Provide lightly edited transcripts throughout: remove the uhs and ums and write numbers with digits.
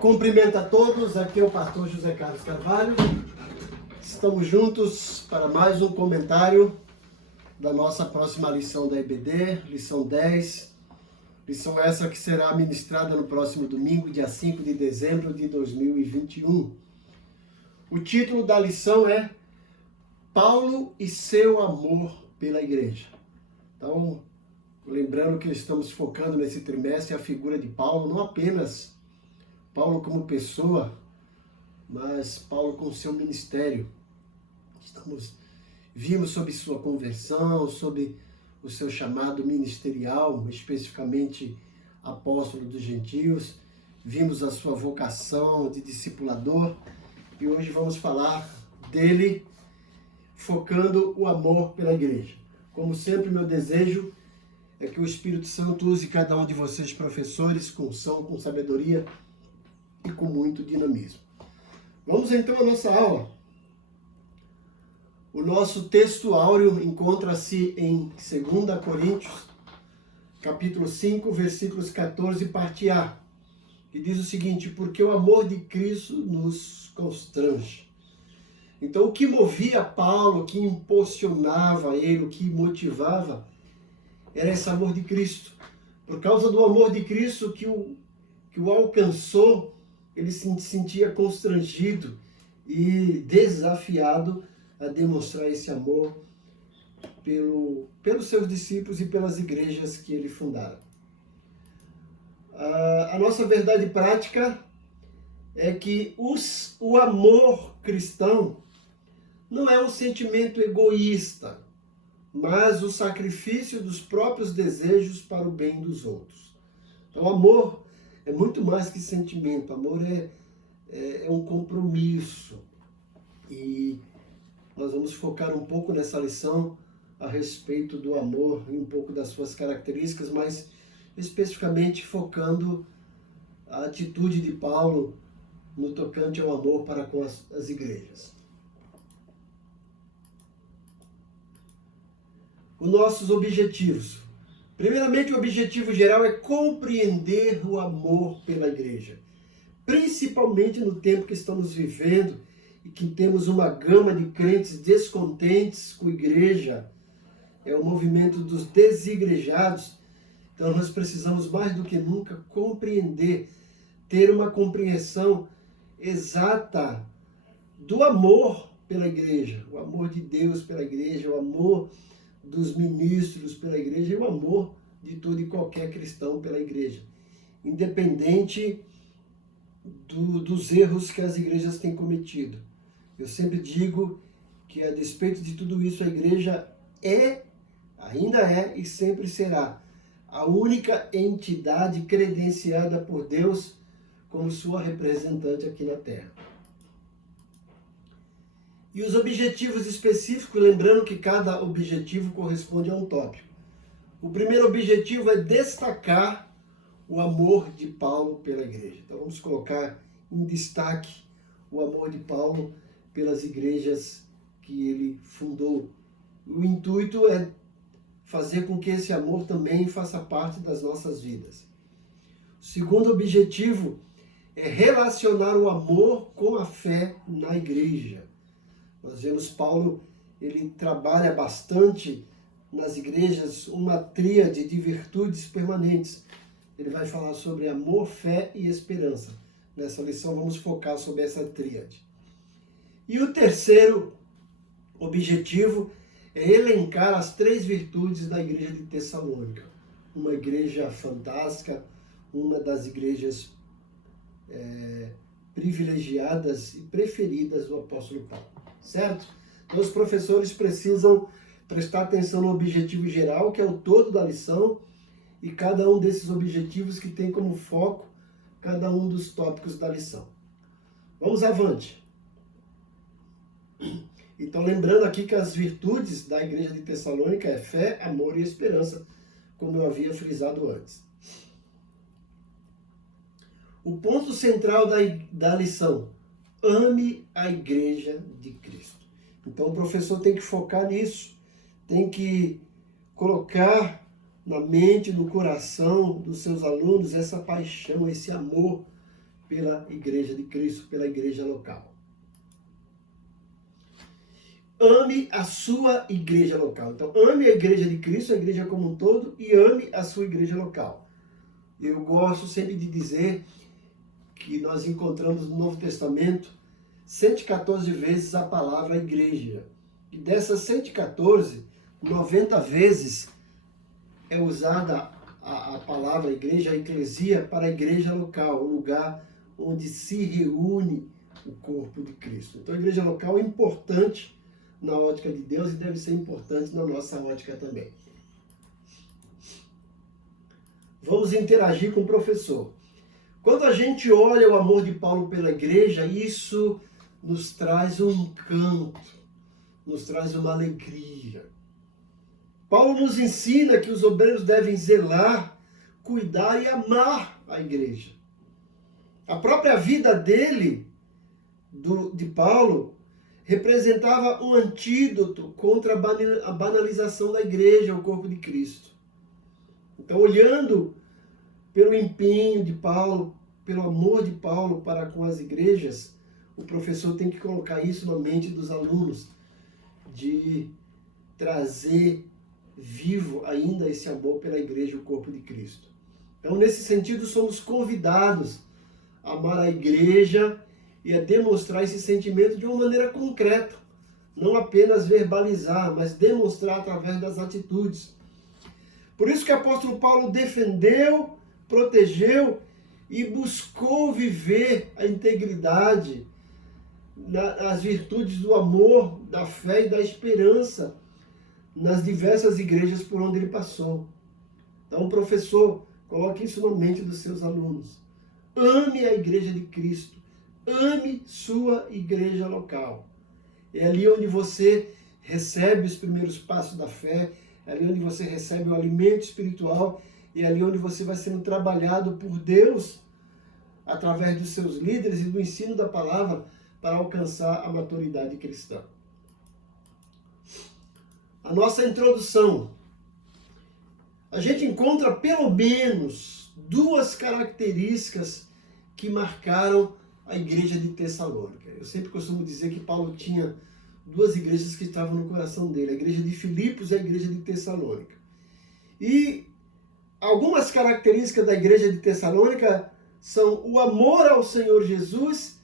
Cumprimento a todos, aqui é o pastor José Carlos Carvalho. Estamos juntos para mais um comentário da nossa próxima lição da EBD, lição 10. Lição essa que será ministrada no próximo domingo, dia 5 de dezembro de 2021. O título da lição é Paulo e seu amor pela igreja. Então, lembrando que estamos focando nesse trimestre a figura de Paulo, não apenas Paulo como pessoa, mas Paulo com seu ministério. Vimos sobre sua conversão, sobre o seu chamado ministerial, especificamente apóstolo dos gentios. Vimos a sua vocação de discipulador e hoje vamos falar dele, focando o amor pela igreja. Como sempre, meu desejo é que o Espírito Santo use cada um de vocês, professores, com unção, com sabedoria e com muito dinamismo. Vamos então à nossa aula. O nosso texto áureo encontra-se em 2 Coríntios, capítulo 5, versículos 14, parte A, que diz o seguinte: porque o amor de Cristo nos constrange. Então, o que movia Paulo, o que impulsionava ele, o que motivava, era esse amor de Cristo. Por causa do amor de Cristo que o alcançou, ele se sentia constrangido e desafiado a demonstrar esse amor pelos seus discípulos e pelas igrejas que ele fundara. A nossa verdade prática é que o amor cristão não é um sentimento egoísta, mas o sacrifício dos próprios desejos para o bem dos outros. Então, o amor é muito mais que sentimento. Amor é um compromisso. E nós vamos focar um pouco nessa lição a respeito do amor e um pouco das suas características, mas especificamente focando a atitude de Paulo no tocante ao amor para com as igrejas. Os nossos objetivos. Primeiramente, o objetivo geral é compreender o amor pela igreja, principalmente no tempo que estamos vivendo e que temos uma gama de crentes descontentes com a igreja, é o movimento dos desigrejados. Então nós precisamos mais do que nunca compreender, ter uma compreensão exata do amor pela igreja, o amor de Deus pela igreja, o amor dos ministros pela igreja e o amor de todo e qualquer cristão pela igreja, independente dos erros que as igrejas têm cometido. Eu sempre digo que, a despeito de tudo isso, a igreja ainda é e sempre será a única entidade credenciada por Deus como sua representante aqui na Terra. E os objetivos específicos, lembrando que cada objetivo corresponde a um tópico. O primeiro objetivo é destacar o amor de Paulo pela igreja. Então vamos colocar em destaque o amor de Paulo pelas igrejas que ele fundou. O intuito é fazer com que esse amor também faça parte das nossas vidas. O segundo objetivo é relacionar o amor com a fé na igreja. Nós vemos Paulo, ele trabalha bastante nas igrejas uma tríade de virtudes permanentes. Ele vai falar sobre amor, fé e esperança. Nessa lição vamos focar sobre essa tríade. E o terceiro objetivo é elencar as 3 virtudes da igreja de Tessalônica. Uma igreja fantástica, uma das igrejas privilegiadas e preferidas do apóstolo Paulo. Certo? Então os professores precisam prestar atenção no objetivo geral, que é o todo da lição, e cada um desses objetivos que tem como foco cada um dos tópicos da lição. Vamos avante. Então, lembrando aqui que as virtudes da igreja de Tessalônica é fé, amor e esperança, como eu havia frisado antes. O ponto central da lição: ame a igreja de Cristo. Então o professor tem que focar nisso, tem que colocar na mente, no coração dos seus alunos essa paixão, esse amor pela igreja de Cristo, pela igreja local. Ame a sua igreja local. Então, ame a igreja de Cristo, a igreja como um todo, e ame a sua igreja local. Eu gosto sempre de dizer que nós encontramos no Novo Testamento 114 vezes a palavra igreja. E dessas 114, 90 vezes é usada a palavra igreja, a eclesia, para a igreja local, o lugar onde se reúne o corpo de Cristo. Então, a igreja local é importante na ótica de Deus e deve ser importante na nossa ótica também. Vamos interagir com o professor. Quando a gente olha o amor de Paulo pela igreja, isso nos traz um encanto, nos traz uma alegria. Paulo nos ensina que os obreiros devem zelar, cuidar e amar a igreja. A própria vida dele, de Paulo, representava um antídoto contra a banalização da igreja, o corpo de Cristo. Então, olhando pelo empenho de Paulo, pelo amor de Paulo para com as igrejas, o professor tem que colocar isso na mente dos alunos, de trazer vivo ainda esse amor pela igreja, o corpo de Cristo. Então, nesse sentido, somos convidados a amar a igreja e a demonstrar esse sentimento de uma maneira concreta, não apenas verbalizar, mas demonstrar através das atitudes. Por isso que o apóstolo Paulo defendeu, protegeu e buscou viver a integridade, as virtudes do amor, da fé e da esperança nas diversas igrejas por onde ele passou. Então, professor, coloque isso na mente dos seus alunos. Ame a igreja de Cristo. Ame sua igreja local. É ali onde você recebe os primeiros passos da fé, é ali onde você recebe o alimento espiritual, e é ali onde você vai sendo trabalhado por Deus através dos seus líderes e do ensino da palavra para alcançar a maturidade cristã. A nossa introdução. A gente encontra pelo menos duas características que marcaram a igreja de Tessalônica. Eu sempre costumo dizer que Paulo tinha duas igrejas que estavam no coração dele, a igreja de Filipos e a igreja de Tessalônica. E algumas características da igreja de Tessalônica são o amor ao Senhor Jesus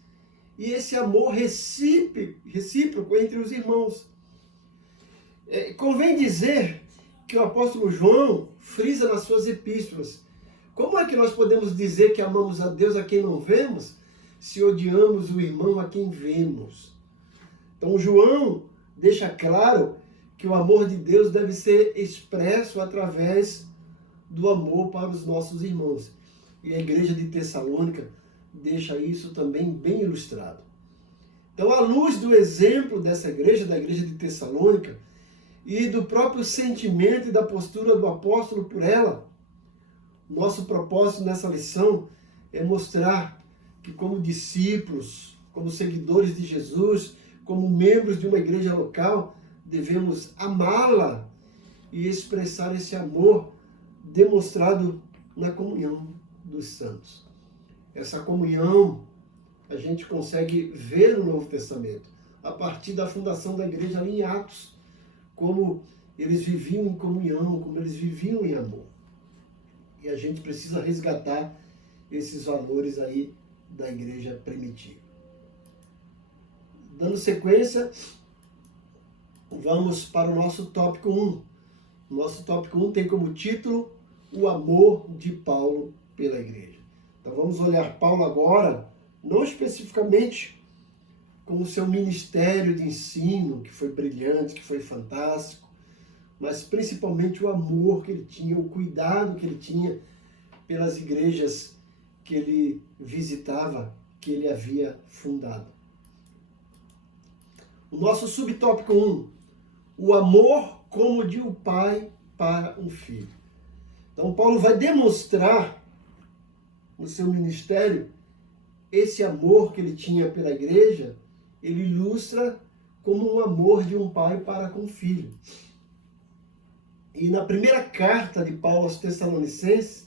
e esse amor recíproco entre os irmãos. Convém dizer que o apóstolo João frisa nas suas epístolas: como é que nós podemos dizer que amamos a Deus a quem não vemos, se odiamos o irmão a quem vemos? Então João deixa claro que o amor de Deus deve ser expresso através do amor para os nossos irmãos. E a igreja de Tessalônica deixa isso também bem ilustrado. Então, à luz do exemplo dessa igreja, da igreja de Tessalônica, e do próprio sentimento e da postura do apóstolo por ela, nosso propósito nessa lição é mostrar que, como discípulos, como seguidores de Jesus, como membros de uma igreja local, devemos amá-la e expressar esse amor demonstrado na comunhão dos santos. Essa comunhão a gente consegue ver no Novo Testamento, a partir da fundação da igreja ali em Atos, como eles viviam em comunhão, como eles viviam em amor. E a gente precisa resgatar esses valores aí da igreja primitiva. Dando sequência, vamos para o nosso tópico 1. O nosso tópico 1 tem como título o amor de Paulo pela igreja. Então vamos olhar Paulo agora, não especificamente com o seu ministério de ensino, que foi brilhante, que foi fantástico, mas principalmente o amor que ele tinha, o cuidado que ele tinha pelas igrejas que ele visitava, que ele havia fundado. O nosso subtópico 1, o amor como de um pai para um filho. Então Paulo vai demonstrar no seu ministério esse amor que ele tinha pela igreja. Ele ilustra como um amor de um pai para com o filho. E na primeira carta de Paulo aos Tessalonicenses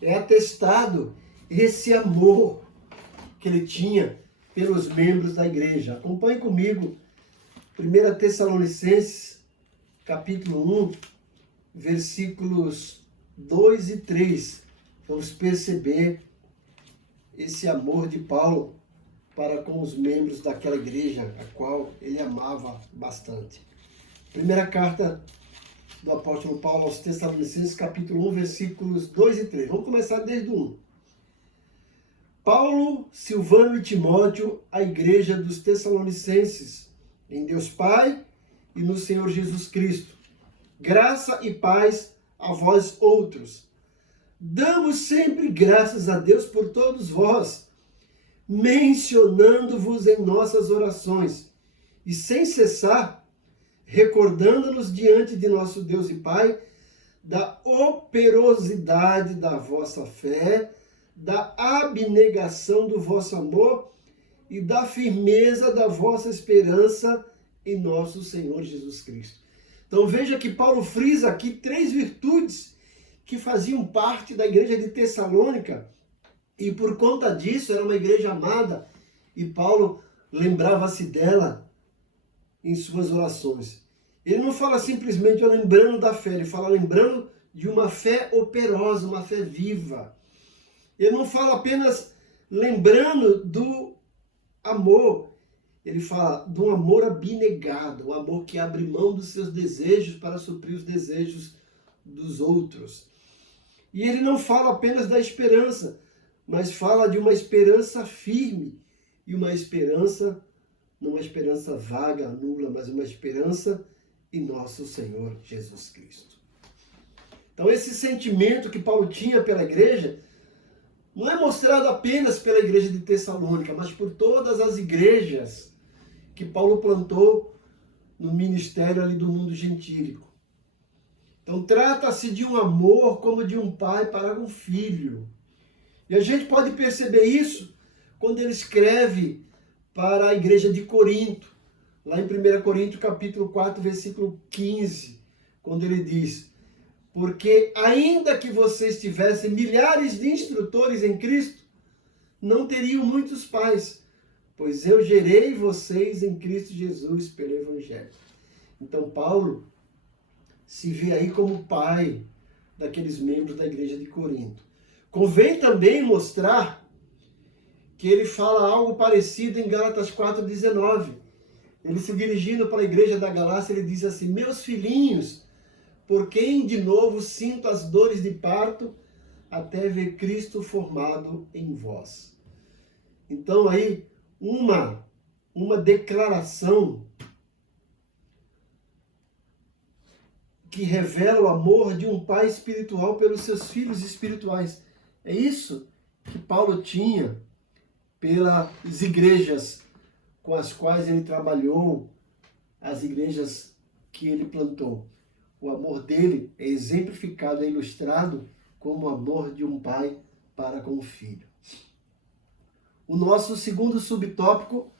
é atestado esse amor que ele tinha pelos membros da igreja. Acompanhe comigo 1 Tessalonicenses, capítulo 1, versículos 2 e 3. Vamos perceber esse amor de Paulo para com os membros daquela igreja, a qual ele amava bastante. Primeira carta do apóstolo Paulo aos Tessalonicenses, capítulo 1, versículos 2 e 3. Vamos começar desde o 1. Paulo, Silvano e Timóteo, a igreja dos Tessalonicenses, em Deus Pai e no Senhor Jesus Cristo. Graça e paz a vós outros. Damos sempre graças a Deus por todos vós, mencionando-vos em nossas orações, e sem cessar, recordando-nos diante de nosso Deus e Pai, da operosidade da vossa fé, da abnegação do vosso amor e da firmeza da vossa esperança em nosso Senhor Jesus Cristo. Então veja que Paulo frisa aqui 3 virtudes que faziam parte da igreja de Tessalônica, e por conta disso era uma igreja amada, e Paulo lembrava-se dela em suas orações. Ele não fala simplesmente lembrando da fé, ele fala lembrando de uma fé operosa, uma fé viva. Ele não fala apenas lembrando do amor, ele fala de um amor abnegado, um amor que abre mão dos seus desejos para suprir os desejos dos outros. E ele não fala apenas da esperança, mas fala de uma esperança firme, e uma esperança, não uma esperança vaga, nula, mas uma esperança em nosso Senhor Jesus Cristo. Então esse sentimento que Paulo tinha pela igreja não é mostrado apenas pela igreja de Tessalônica, mas por todas as igrejas que Paulo plantou no ministério ali do mundo gentílico. Então trata-se de um amor como de um pai para um filho. E a gente pode perceber isso quando ele escreve para a igreja de Corinto, lá em 1 Coríntios capítulo 4, versículo 15, quando ele diz: porque ainda que vocês tivessem milhares de instrutores em Cristo, não teriam muitos pais, pois eu gerei vocês em Cristo Jesus pelo Evangelho. Então Paulo se vê aí como pai daqueles membros da igreja de Corinto. Convém também mostrar que ele fala algo parecido em Gálatas 4,19. Ele se dirigindo para a igreja da Galácia, ele diz assim: meus filhinhos, por quem de novo sinto as dores de parto, até ver Cristo formado em vós. Então aí, uma declaração que revela o amor de um pai espiritual pelos seus filhos espirituais. É isso que Paulo tinha pelas igrejas com as quais ele trabalhou, as igrejas que ele plantou. O amor dele é exemplificado, é ilustrado como o amor de um pai para com o filho. O nosso segundo subtópico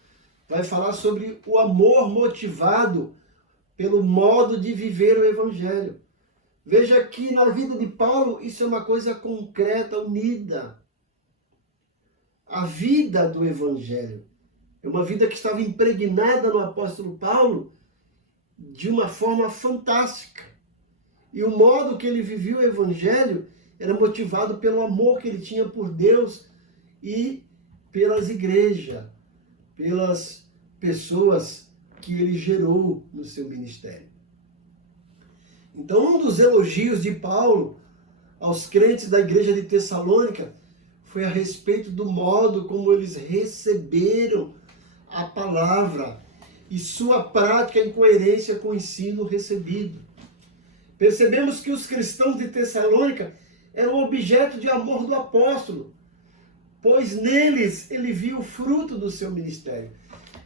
vai falar sobre o amor motivado pelo modo de viver o Evangelho. Veja que na vida de Paulo isso é uma coisa concreta, unida. A vida do Evangelho é uma vida que estava impregnada no apóstolo Paulo de uma forma fantástica. E o modo que ele vivia o Evangelho era motivado pelo amor que ele tinha por Deus e pelas igrejas, pelas pessoas que ele gerou no seu ministério. Então, um dos elogios de Paulo aos crentes da igreja de Tessalônica foi a respeito do modo como eles receberam a palavra e sua prática em coerência com o ensino recebido. Percebemos que os cristãos de Tessalônica eram objeto de amor do apóstolo, pois neles ele viu o fruto do seu ministério.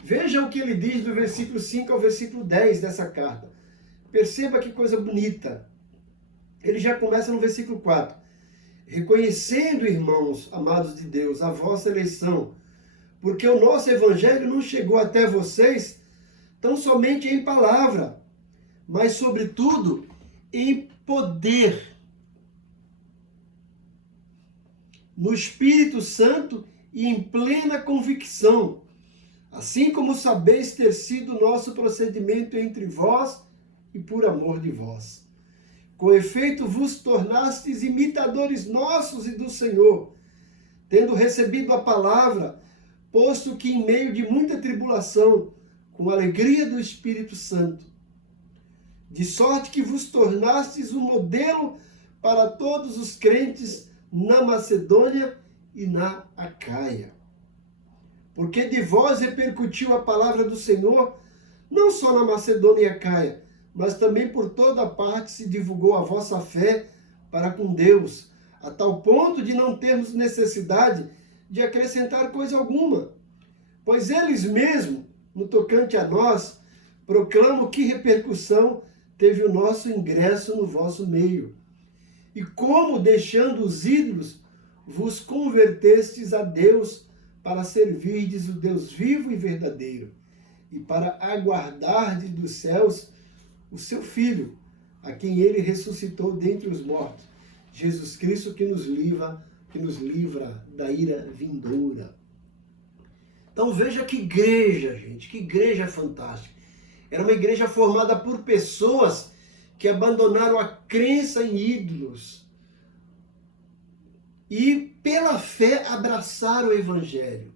Veja o que ele diz do versículo 5 ao versículo 10 dessa carta. Perceba que coisa bonita. Ele já começa no versículo 4. Reconhecendo, irmãos, amados de Deus, a vossa eleição, porque o nosso evangelho não chegou até vocês tão somente em palavra, mas sobretudo em poder, no Espírito Santo e em plena convicção, assim como sabeis ter sido nosso procedimento entre vós e por amor de vós. Com efeito, vos tornastes imitadores nossos e do Senhor, tendo recebido a palavra, posto que em meio de muita tribulação, com a alegria do Espírito Santo, de sorte que vos tornastes um modelo para todos os crentes na Macedônia e na Acaia. Porque de vós repercutiu a palavra do Senhor, não só na Macedônia e Acaia, mas também por toda parte se divulgou a vossa fé para com Deus, a tal ponto de não termos necessidade de acrescentar coisa alguma. Pois eles mesmos, no tocante a nós, proclamam que repercussão teve o nosso ingresso no vosso meio. E como, deixando os ídolos, vos convertestes a Deus para servirdes o Deus vivo e verdadeiro, e para aguardardes dos céus o seu Filho, a quem ele ressuscitou dentre os mortos, Jesus Cristo, que nos livra da ira vindoura. Então veja que igreja, gente, que igreja fantástica. Era uma igreja formada por pessoas que abandonaram a crença em ídolos e pela fé abraçaram o Evangelho.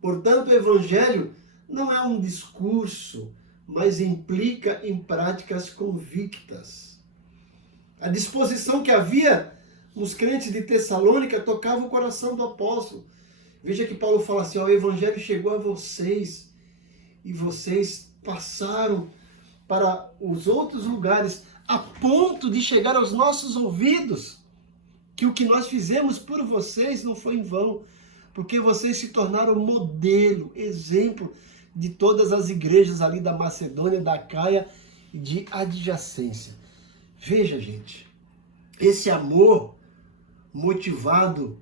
Portanto, o Evangelho não é um discurso, mas implica em práticas convictas. A disposição que havia nos crentes de Tessalônica tocava o coração do apóstolo. Veja que Paulo fala assim, o Evangelho chegou a vocês e vocês passaram para os outros lugares a ponto de chegar aos nossos ouvidos que o que nós fizemos por vocês não foi em vão, porque vocês se tornaram modelo, exemplo de todas as igrejas ali da Macedônia, da Acaia e de adjacência. Veja, gente, esse amor motivado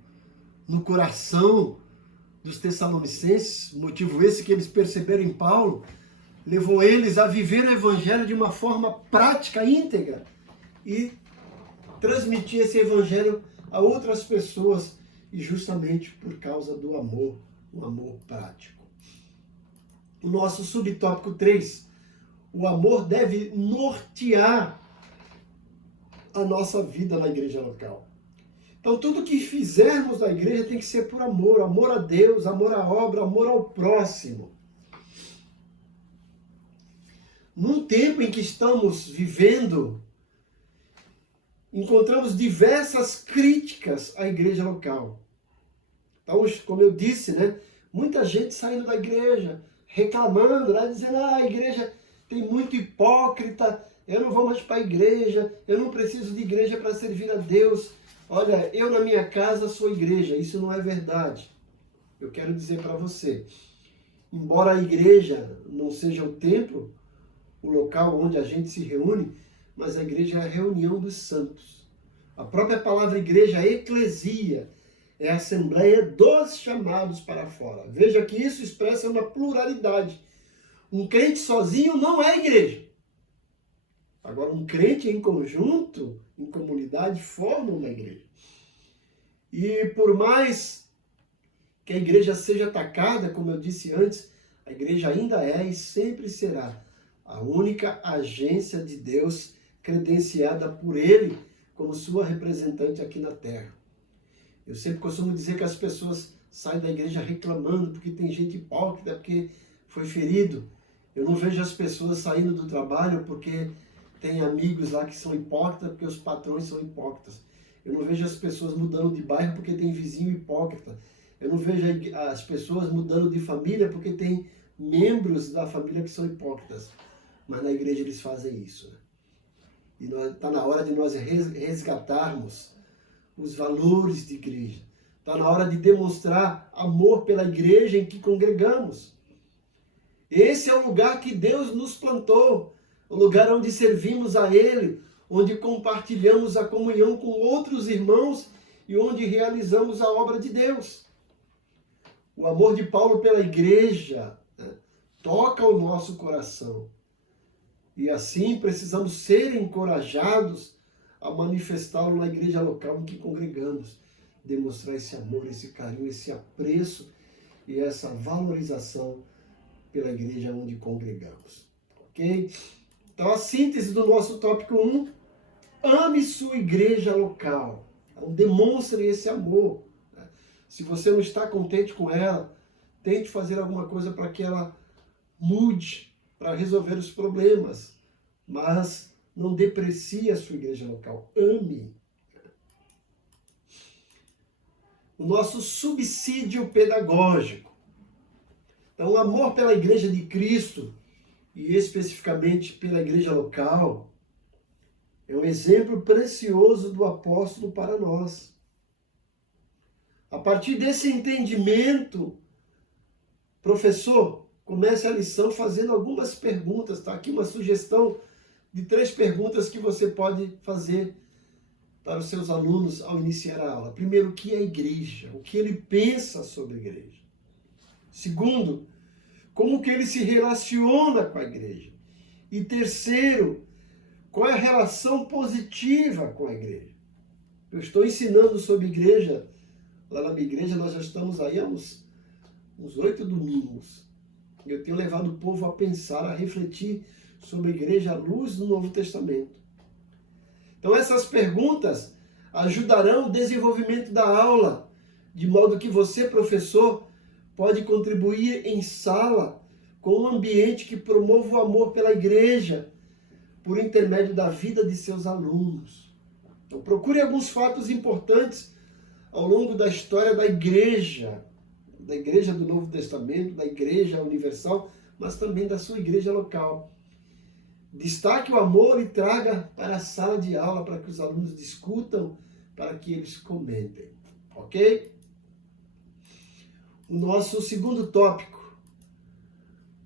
no coração dos tessalonicenses, motivo esse que eles perceberam em Paulo, levou eles a viver o Evangelho de uma forma prática, íntegra, e transmitir esse Evangelho a outras pessoas, e justamente por causa do amor, um amor prático. O nosso subtópico 3, o amor deve nortear a nossa vida na igreja local. Então, tudo que fizermos na igreja tem que ser por amor, amor a Deus, amor à obra, amor ao próximo. Num tempo em que estamos vivendo, encontramos diversas críticas à igreja local. Então, como eu disse, né, muita gente saindo da igreja, reclamando, né, dizendo, a igreja tem muito hipócrita, eu não vou mais para a igreja, eu não preciso de igreja para servir a Deus. Olha, eu na minha casa sou igreja, isso não é verdade. Eu quero dizer para você, embora a igreja não seja o templo, o local onde a gente se reúne, mas a igreja é a reunião dos santos. A própria palavra igreja, a eclesia, é a assembleia dos chamados para fora. Veja que isso expressa uma pluralidade. Um crente sozinho não é igreja. Agora, um crente em conjunto, em comunidade, forma uma igreja. E por mais que a igreja seja atacada, como eu disse antes, a igreja ainda é e sempre será a única agência de Deus credenciada por Ele como sua representante aqui na terra. Eu sempre costumo dizer que as pessoas saem da igreja reclamando porque tem gente hipócrita, porque foi ferido. Eu não vejo as pessoas saindo do trabalho porque tem amigos lá que são hipócritas, porque os patrões são hipócritas. Eu não vejo as pessoas mudando de bairro porque tem vizinho hipócrita. Eu não vejo as pessoas mudando de família porque tem membros da família que são hipócritas. Mas na igreja eles fazem isso, né? E está na hora de nós resgatarmos os valores de igreja. Está na hora de demonstrar amor pela igreja em que congregamos. Esse é o lugar que Deus nos plantou, o lugar onde servimos a Ele, onde compartilhamos a comunhão com outros irmãos e onde realizamos a obra de Deus. O amor de Paulo pela igreja, né, toca o nosso coração. E assim precisamos ser encorajados a manifestá-lo na igreja local em que congregamos. demonstrar esse amor, esse carinho, esse apreço e essa valorização pela igreja onde congregamos. Ok? Então, a síntese do nosso tópico 1, ame sua igreja local. Então, demonstre esse amor. Se você não está contente com ela, tente fazer alguma coisa para que ela mude, para resolver os problemas. Mas não deprecie a sua igreja local. Ame. O nosso subsídio pedagógico. Então, o amor pela igreja de Cristo, e especificamente pela igreja local, é um exemplo precioso do apóstolo para nós. A partir desse entendimento, professor, comece a lição fazendo algumas perguntas. Está aqui uma sugestão de 3 perguntas que você pode fazer para os seus alunos ao iniciar a aula. Primeiro, o que é a igreja? O que ele pensa sobre a igreja? Segundo, como que ele se relaciona com a igreja? E terceiro, qual é a relação positiva com a igreja? Eu estou ensinando sobre igreja. Lá na minha igreja nós já estamos aí há uns 8 domingos. Eu tenho levado o povo a pensar, a refletir sobre a igreja à luz do Novo Testamento. Então essas perguntas ajudarão o desenvolvimento da aula, de modo que você, professor, pode contribuir em sala com um ambiente que promova o amor pela igreja, por intermédio da vida de seus alunos. Então procure alguns fatos importantes ao longo da história da igreja do Novo Testamento, da igreja universal, mas também da sua igreja local. Destaque o amor e traga para a sala de aula para que os alunos discutam, para que eles comentem. Ok? O nosso segundo tópico,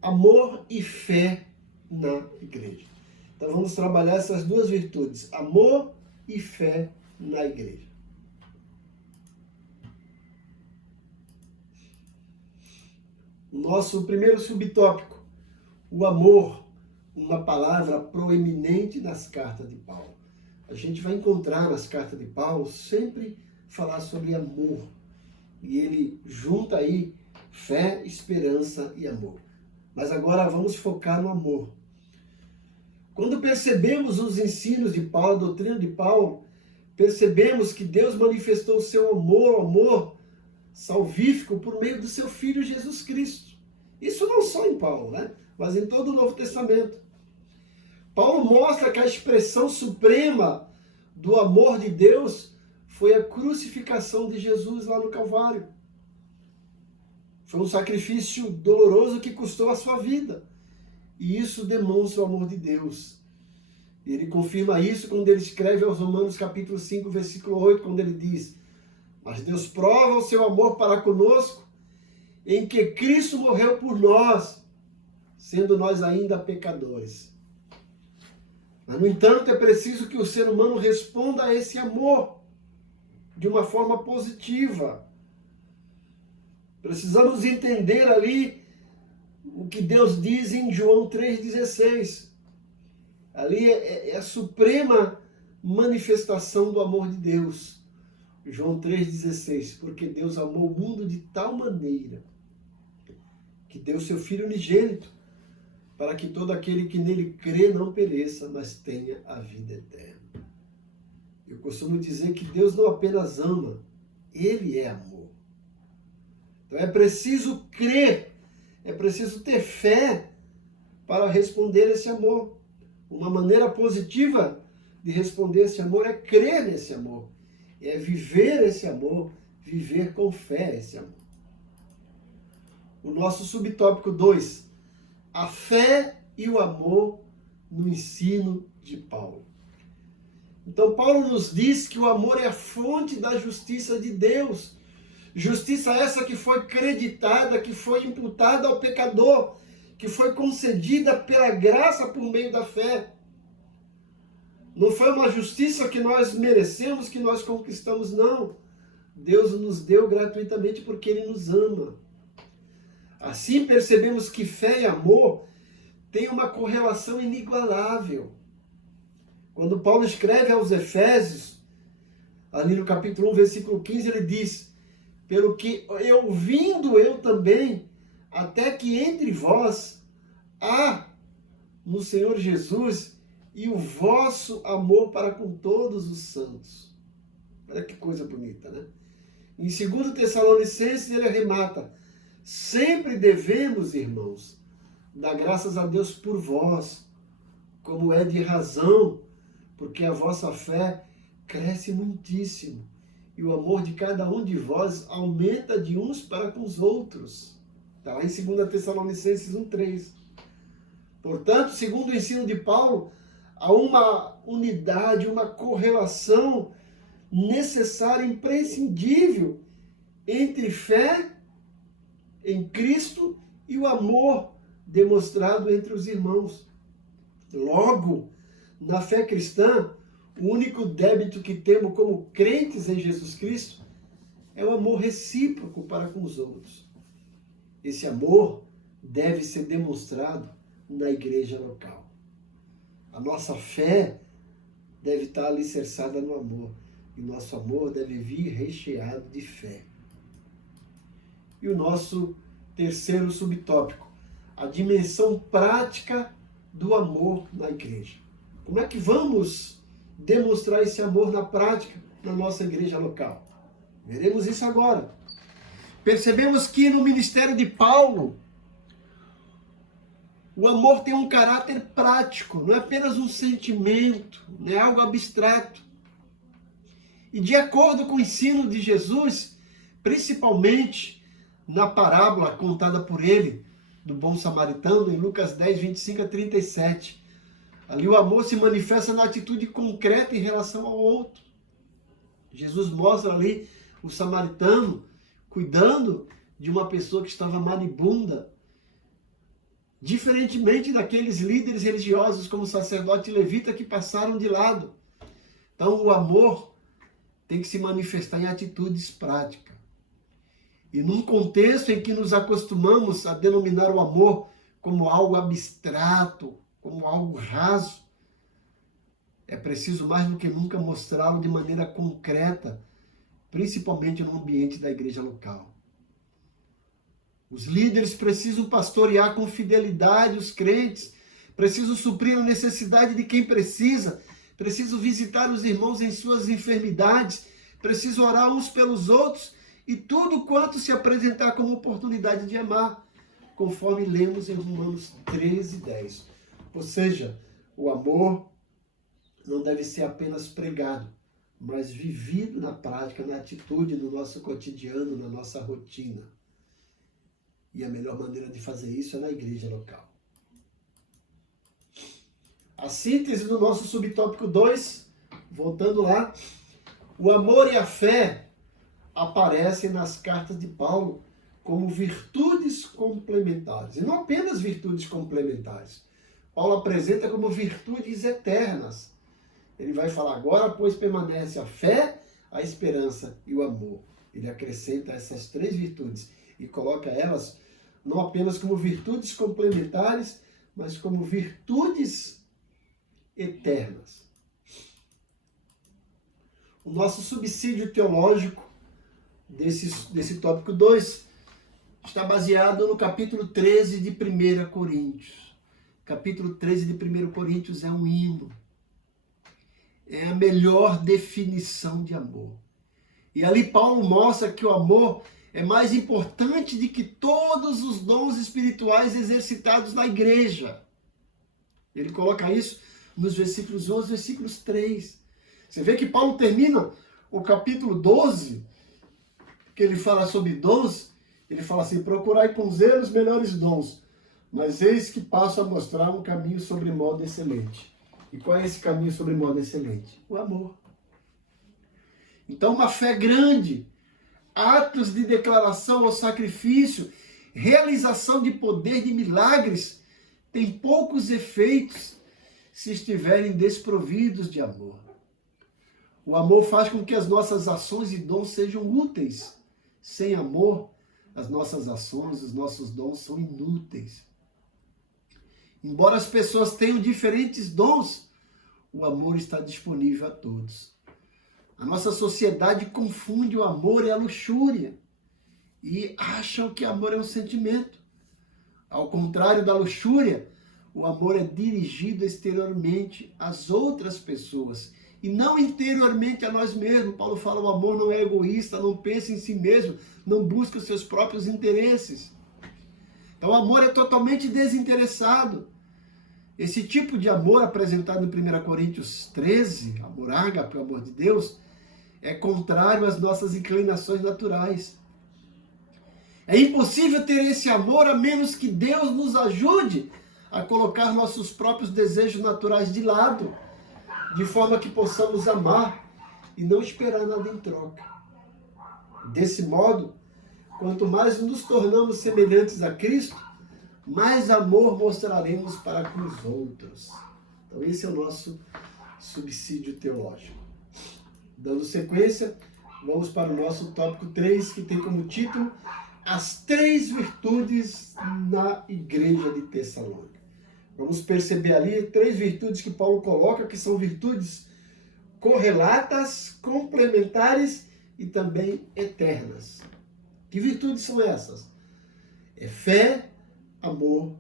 amor e fé na igreja. Então vamos trabalhar essas 2 virtudes, amor e fé na igreja. O nosso primeiro subtópico, o amor, uma palavra proeminente nas cartas de Paulo. A gente vai encontrar nas cartas de Paulo sempre falar sobre amor. E ele junta aí fé, esperança e amor. Mas agora vamos focar no amor. Quando percebemos os ensinos de Paulo, a doutrina de Paulo, percebemos que Deus manifestou o seu amor salvífico por meio do seu Filho Jesus Cristo. Isso não só em Paulo, né? Mas em todo o Novo Testamento. Paulo mostra que a expressão suprema do amor de Deus foi a crucificação de Jesus lá no Calvário. Foi um sacrifício doloroso que custou a sua vida. E isso demonstra o amor de Deus. E ele confirma isso quando ele escreve aos Romanos capítulo 5, versículo 8, quando ele diz: mas Deus prova o seu amor para conosco, em que Cristo morreu por nós, sendo nós ainda pecadores. Mas, no entanto, é preciso que o ser humano responda a esse amor de uma forma positiva. Precisamos entender ali o que Deus diz em João 3,16. Ali é a suprema manifestação do amor de Deus. João 3,16. Porque Deus amou o mundo de tal maneira que deu seu Filho unigênito, para que todo aquele que nele crê não pereça, mas tenha a vida eterna. Eu costumo dizer que Deus não apenas ama, Ele é amor. Então é preciso crer, é preciso ter fé para responder esse amor. Uma maneira positiva de responder esse amor é crer nesse amor, é viver esse amor, viver com fé esse amor. O nosso subtópico 2, a fé e o amor no ensino de Paulo. Então Paulo nos diz que o amor é a fonte da justiça de Deus. Justiça essa que foi creditada, que foi imputada ao pecador, que foi concedida pela graça por meio da fé. Não foi uma justiça que nós merecemos, que nós conquistamos, não. Deus nos deu gratuitamente porque Ele nos ama. Assim percebemos que fé e amor têm uma correlação inigualável. Quando Paulo escreve aos Efésios, ali no capítulo 1, versículo 15, ele diz: pelo que ouvindo eu também, até que entre vós há no Senhor Jesus e o vosso amor para com todos os santos. Olha que coisa bonita, né? Em 2 Tessalonicenses ele arremata: sempre devemos, irmãos, dar graças a Deus por vós, como é de razão, porque a vossa fé cresce muitíssimo e o amor de cada um de vós aumenta de uns para com os outros. Está lá em 2 Tessalonicenses 1:3. Portanto, segundo o ensino de Paulo, há uma unidade, uma correlação necessária, imprescindível entre fé em Cristo e o amor demonstrado entre os irmãos. Logo, na fé cristã, o único débito que temos como crentes em Jesus Cristo é o amor recíproco para com os outros. Esse amor deve ser demonstrado na igreja local. A nossa fé deve estar alicerçada no amor. E nosso amor deve vir recheado de fé. E o nosso terceiro subtópico: a dimensão prática do amor na igreja. Como é que vamos demonstrar esse amor na prática na nossa igreja local? Veremos isso agora. Percebemos que no ministério de Paulo, o amor tem um caráter prático, não é apenas um sentimento, não é algo abstrato. E de acordo com o ensino de Jesus, principalmente na parábola contada por ele, do bom samaritano, em Lucas 10, 25 a 37, ali o amor se manifesta na atitude concreta em relação ao outro. Jesus mostra ali o samaritano cuidando de uma pessoa que estava moribunda, diferentemente daqueles líderes religiosos como o sacerdote levita que passaram de lado. Então o amor tem que se manifestar em atitudes práticas. E num contexto em que nos acostumamos a denominar o amor como algo abstrato, como algo raso, é preciso mais do que nunca mostrá-lo de maneira concreta, principalmente no ambiente da igreja local. Os líderes precisam pastorear com fidelidade os crentes, precisam suprir a necessidade de quem precisa, precisam visitar os irmãos em suas enfermidades, precisam orar uns pelos outros e tudo quanto se apresentar como oportunidade de amar, conforme lemos em Romanos 13, 10. Ou seja, o amor não deve ser apenas pregado, mas vivido na prática, na atitude, no nosso cotidiano, na nossa rotina. E a melhor maneira de fazer isso é na igreja local. A síntese do nosso subtópico 2, voltando lá, o amor e a fé aparecem nas cartas de Paulo como virtudes complementares. E não apenas virtudes complementares. Paulo apresenta como virtudes eternas. Ele vai falar agora, pois permanece a fé, a esperança e o amor. Ele acrescenta essas três virtudes e coloca elas não apenas como virtudes complementares, mas como virtudes eternas. O nosso subsídio teológico desse tópico 2 está baseado no capítulo 13 de 1 Coríntios. Capítulo 13 de 1 Coríntios é um hino. É a melhor definição de amor. E ali Paulo mostra que o amor é mais importante do que todos os dons espirituais exercitados na igreja. Ele coloca isso nos versículos 11 e versículos 3. Você vê que Paulo termina o capítulo 12, que ele fala sobre dons, ele fala assim: procurai com zelo os melhores dons, mas eis que passo a mostrar um caminho sobre modo excelente. E qual é esse caminho sobre modo excelente? O amor. Então, uma fé grande, atos de declaração ao sacrifício, realização de poder de milagres, tem poucos efeitos se estiverem desprovidos de amor. O amor faz com que as nossas ações e dons sejam úteis. Sem amor, as nossas ações, os nossos dons são inúteis. Embora as pessoas tenham diferentes dons, o amor está disponível a todos. A nossa sociedade confunde o amor e a luxúria e acham que amor é um sentimento. Ao contrário da luxúria, o amor é dirigido exteriormente às outras pessoas e não interiormente a nós mesmos. Paulo fala, o amor não é egoísta, não pensa em si mesmo, não busca os seus próprios interesses. Então o amor é totalmente desinteressado. Esse tipo de amor apresentado em 1 Coríntios 13, amor ágape, o amor de Deus, é contrário às nossas inclinações naturais. É impossível ter esse amor a menos que Deus nos ajude a colocar nossos próprios desejos naturais de lado, de forma que possamos amar e não esperar nada em troca. Desse modo, quanto mais nos tornamos semelhantes a Cristo, mais amor mostraremos para com os outros. Então esse é o nosso subsídio teológico. Dando sequência, vamos para o nosso tópico 3, que tem como título As 3 virtudes na igreja de Tessalônica. Vamos perceber ali 3 virtudes que Paulo coloca, que são virtudes correlatas, complementares e também eternas. Que virtudes são essas? É fé, amor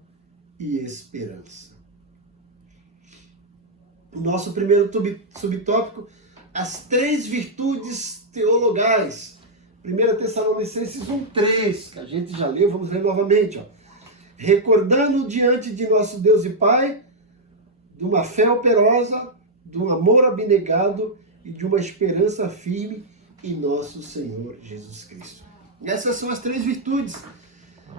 e esperança. O nosso primeiro subtópico, as 3 virtudes teologais. 1 Tessalonicenses 1:3, que a gente já leu, vamos ler novamente. Recordando diante de nosso Deus e Pai, de uma fé operosa, de um amor abnegado e de uma esperança firme em nosso Senhor Jesus Cristo. Essas são as 3 virtudes.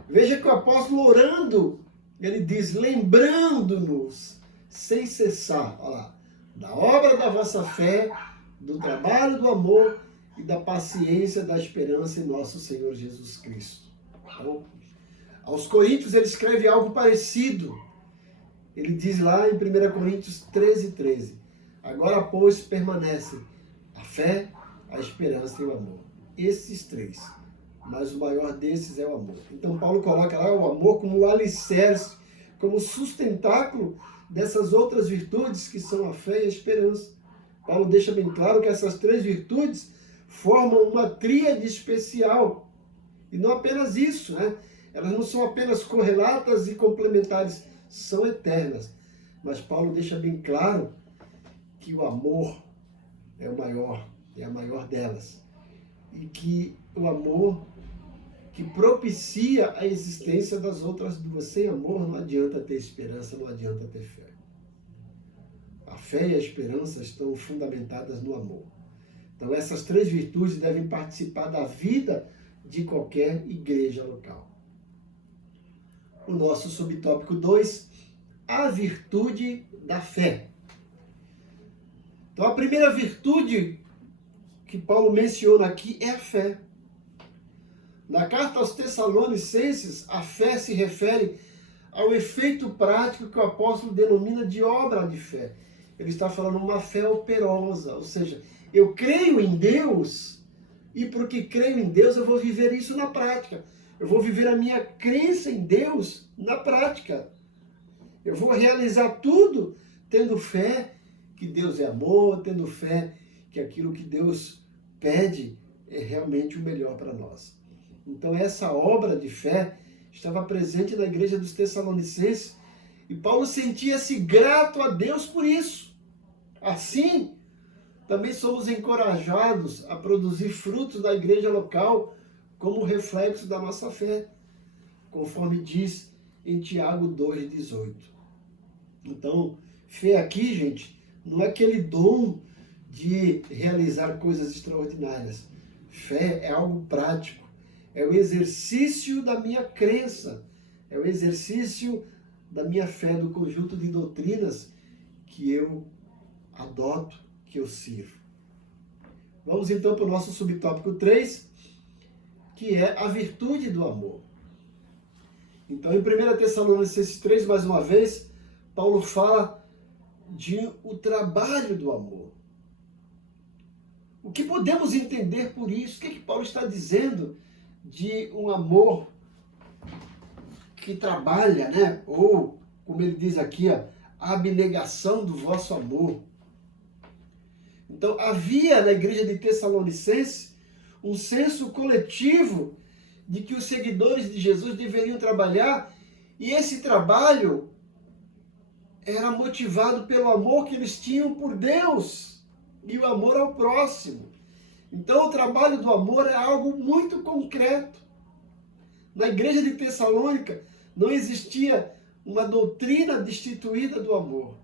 Veja que o apóstolo orando, ele diz, lembrando-nos, sem cessar, olha lá, da obra da vossa fé, do trabalho do amor e da paciência da esperança em nosso Senhor Jesus Cristo. Então, aos Coríntios ele escreve algo parecido. Ele diz lá em 1 Coríntios 13:13, agora, pois, permanecem a fé, a esperança e o amor. Esses 3. Mas o maior desses é o amor. Então Paulo coloca lá o amor como o alicerce, como sustentáculo dessas outras virtudes que são a fé e a esperança. Paulo deixa bem claro que essas 3 virtudes formam uma tríade especial. E não apenas isso, né? Elas não são apenas correlatas e complementares, são eternas. Mas Paulo deixa bem claro que o amor é o maior, é a maior delas. E que o amor que propicia a existência das outras 2. Sem amor não adianta ter esperança, não adianta ter fé. A fé e a esperança estão fundamentadas no amor. Então essas 3 virtudes devem participar da vida de qualquer igreja local. O nosso subtópico 2, a virtude da fé. Então a primeira virtude que Paulo menciona aqui é a fé. Na carta aos Tessalonicenses, a fé se refere ao efeito prático que o apóstolo denomina de obra de fé. Ele está falando uma fé operosa, ou seja, eu creio em Deus e porque creio em Deus eu vou viver isso na prática. Eu vou viver a minha crença em Deus na prática. Eu vou realizar tudo tendo fé que Deus é amor, tendo fé que aquilo que Deus pede é realmente o melhor para nós. Então essa obra de fé estava presente na igreja dos Tessalonicenses e Paulo sentia-se grato a Deus por isso. Assim, também somos encorajados a produzir frutos da igreja local como reflexo da nossa fé, conforme diz em Tiago 2,18. Então, fé aqui, gente, não é aquele dom de realizar coisas extraordinárias. Fé é algo prático. É o exercício da minha crença, é o exercício da minha fé, do conjunto de doutrinas que eu adoto, que eu sirvo. Vamos então para o nosso subtópico 3, que é a virtude do amor. Então, em 1 Tessalonicenses 3, mais uma vez, Paulo fala de o trabalho do amor. O que podemos entender por isso? O que Paulo está dizendo de um amor que trabalha, né? Ou, como ele diz aqui, a abnegação do vosso amor. Então, havia na igreja de Tessalonicenses um senso coletivo de que os seguidores de Jesus deveriam trabalhar, e esse trabalho era motivado pelo amor que eles tinham por Deus e o amor ao próximo. Então, o trabalho do amor é algo muito concreto. Na igreja de Tessalônica não existia uma doutrina destituída do amor.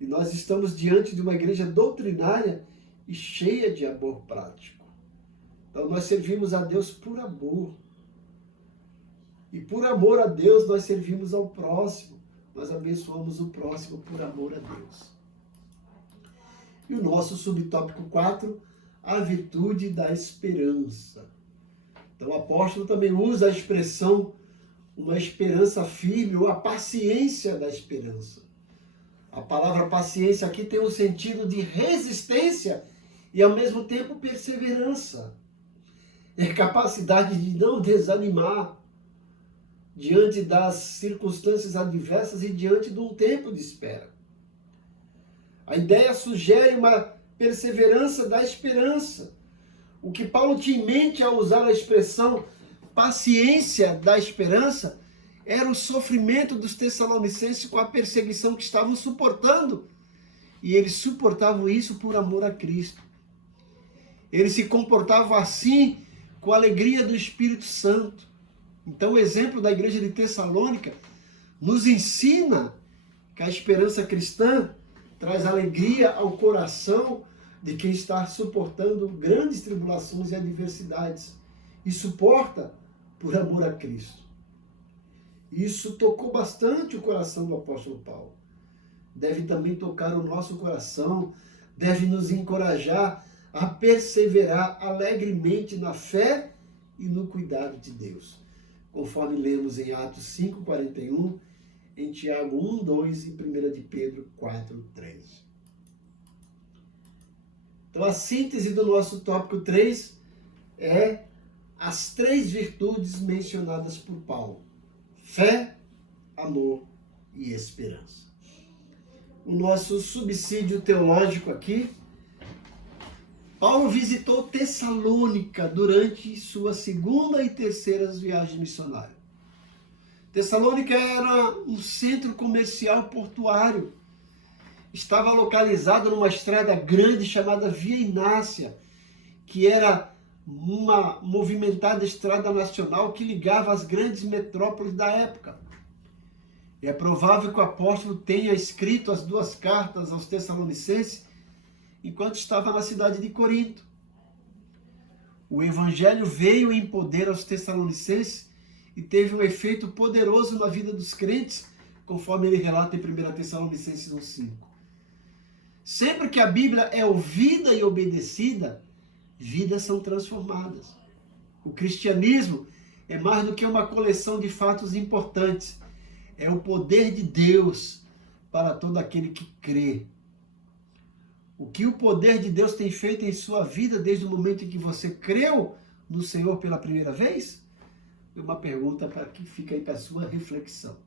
E nós estamos diante de uma igreja doutrinária e cheia de amor prático. Então nós servimos a Deus por amor. E por amor a Deus nós servimos ao próximo. Nós abençoamos o próximo por amor a Deus. E o nosso subtópico 4, a virtude da esperança. Então o apóstolo também usa a expressão uma esperança firme ou a paciência da esperança. A palavra paciência aqui tem um sentido de resistência e ao mesmo tempo perseverança. É capacidade de não desanimar diante das circunstâncias adversas e diante de um tempo de espera. A ideia sugere uma perseverança da esperança. O que Paulo tinha em mente ao usar a expressão paciência da esperança era o sofrimento dos tessalonicenses com a perseguição que estavam suportando. E eles suportavam isso por amor a Cristo. Eles se comportavam assim com a alegria do Espírito Santo. Então o exemplo da igreja de Tessalônica nos ensina que a esperança cristã traz alegria ao coração de quem está suportando grandes tribulações e adversidades. E suporta por amor a Cristo. Isso tocou bastante o coração do apóstolo Paulo. Deve também tocar o nosso coração, deve nos encorajar a perseverar alegremente na fé e no cuidado de Deus. Conforme lemos em Atos 5:41, em Tiago 1:2 e 1 de Pedro 4:3. Então a síntese do nosso tópico 3 é as 3 virtudes mencionadas por Paulo: fé, amor e esperança. O nosso subsídio teológico aqui, Paulo visitou Tessalônica durante sua 2ª e 3ª viagens missionárias. Tessalônica era um centro comercial portuário. Estava localizado numa estrada grande chamada Via Inácia, que era uma movimentada estrada nacional que ligava as grandes metrópoles da época. E é provável que o apóstolo tenha escrito as 2 cartas aos Tessalonicenses enquanto estava na cidade de Corinto. O evangelho veio em poder aos Tessalonicenses e teve um efeito poderoso na vida dos crentes, conforme ele relata em 1 Tessalonicenses 1:5. Sempre que a Bíblia é ouvida e obedecida, vidas são transformadas. O cristianismo é mais do que uma coleção de fatos importantes. É o poder de Deus para todo aquele que crê. O que o poder de Deus tem feito em sua vida desde o momento em que você creu no Senhor pela primeira vez? É uma pergunta para que fica aí para a sua reflexão.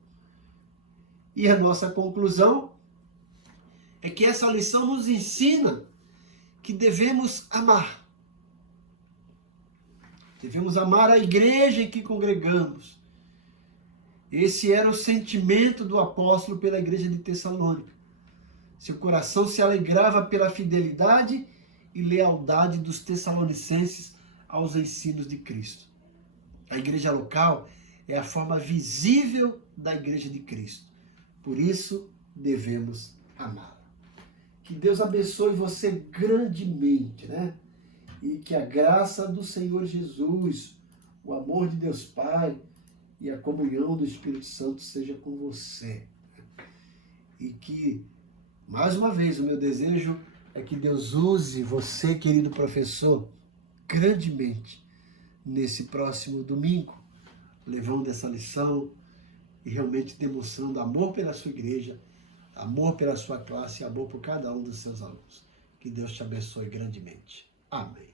E a nossa conclusão é que essa lição nos ensina que devemos amar. Devemos amar a igreja em que congregamos. Esse era o sentimento do apóstolo pela igreja de Tessalônica. Seu coração se alegrava pela fidelidade e lealdade dos tessalonicenses aos ensinos de Cristo. A igreja local é a forma visível da igreja de Cristo. Por isso, devemos amá-la. Que Deus abençoe você grandemente, né? E que a graça do Senhor Jesus, o amor de Deus Pai e a comunhão do Espírito Santo seja com você. E que, mais uma vez, o meu desejo é que Deus use você, querido professor, grandemente nesse próximo domingo, levando essa lição e realmente demonstrando amor pela sua igreja, amor pela sua classe, amor por cada um dos seus alunos. Que Deus te abençoe grandemente. Amém.